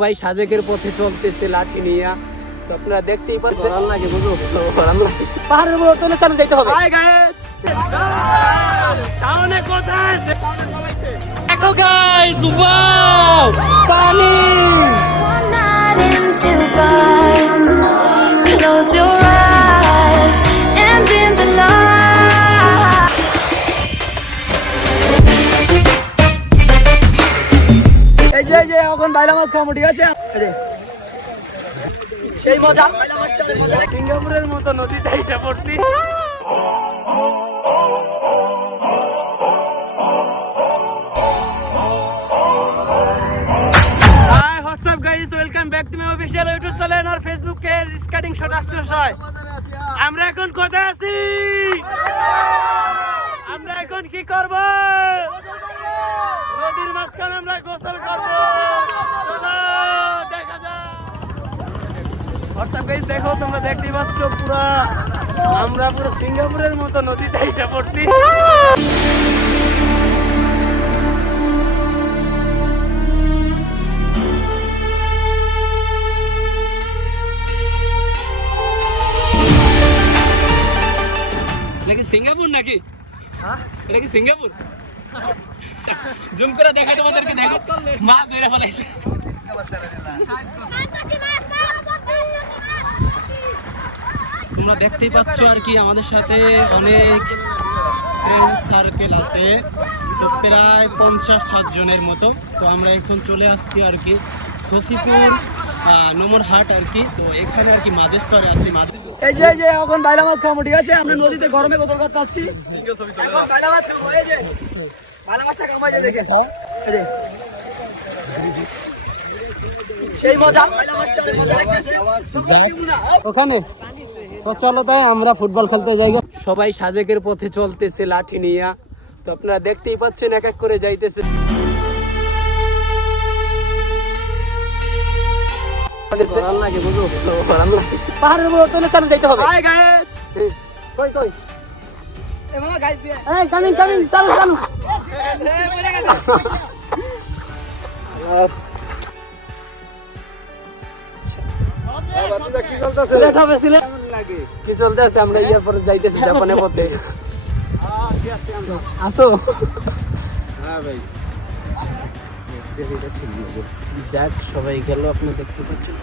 ভাই সাজেকের পথে চলতেছে লাঠি নিয়ে, তো আপনারা দেখতেই পাচ্ছেন। ভালো লাগে বুঝো, ভালো লাগে। পাহাড়ের উপর তো চালু যাইতে হবে। হাই গাইস, সামনে কোথায় দেখো গাইস, ওয়াও পানি। Close your eyes and in the light. এই যে এখন বাইলা মাছ খাবো, ঠিক আছে? সেই মজা সিঙ্গাপুরের মতো নদীতে এসে পড়ছি। Hi WhatsApp guys, welcome back to my official YouTube channel আর ফেসবুক পেজ স্কেটিং শট আষ্টশয়। আমরা এখন কোথায় আছি? আমরা এখন কি করব? নদীর মাঝখানে আমরা গোসল করব। চলো দেখা যাক। হোয়াটসঅ্যাপ গাইস দেখো, তোমরা দেখতেই পাচ্ছ পুরো আমরা পুরো সিঙ্গাপুরের মতো নদীতে এসে পড়ছি। সিঙ্গাপুর নাকি? এটা কি সিঙ্গাপুর? জুম করে দেখা তোমাদেরকে, দেখো মাছ ধরে ফেলাইছে। তোমরা দেখতেই পাচ্ছ আর কি, আমাদের সাথে অনেক ফ্রেন্ড সার্কেল আছে, তো প্রায় 50-60 জনের মতো। তো আমরা এখন চলে আসছি আর কি সফিপুর নোমর হাট আর কি। তো এখানে আর কি মাঝের স্তরে আছি। এই যে এখন বাইলা মাছ খাবো, ঠিক আছে? আমরা নদীতে গরমে গোসল করতে আসছি। বাইলা মাছ খাবো, এই যে বাইলা মাছটা খাবো, এই যে দেখেন, এই যে সেই মজা বাইলা মাছটা ওখানে। তো চলো তাই আমরা ফুটবল খেলতে যাই। সবাই সাজেকের পথে চলতেছে লাঠি নিয়ে, তো আপনারা দেখতেই পাচ্ছেন এক এক করে যাইতেছে। ভালো লাগে বুঝো, ভালো লাগে। পাহাড়ের উপর তো চালু যাইতে হবে। হাই গাইস, কই কই এ মামা গাইস দিয়ে, এই কামিং চালু চালু। বলে গেছে কি চলতেছে? আমরা ইয়ার পরে যাইতেছি জাপানের পথে। আসো। হ্যাঁ ভাই, যাক সবাই গেল, আপনি দেখতে পাচ্ছেন।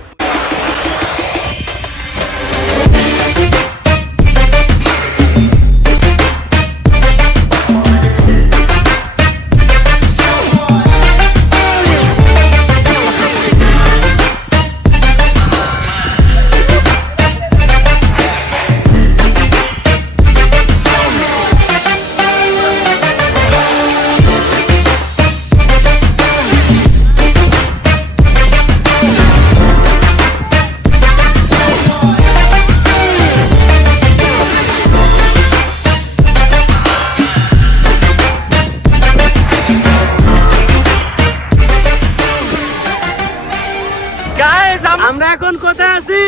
আমরা এখন কোথায় আছি?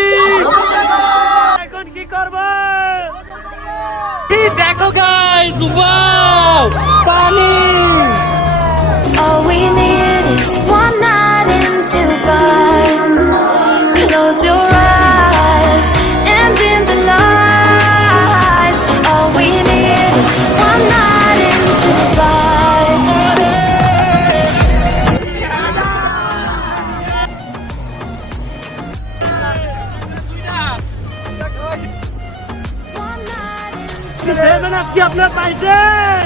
এখন কি করব? দেখো গাইস, ওয়াও পানি। All we need is one night in Dubai. Close your eyes and in the lights. All we need is one night in Dubai. কি আপনার পাইছেন?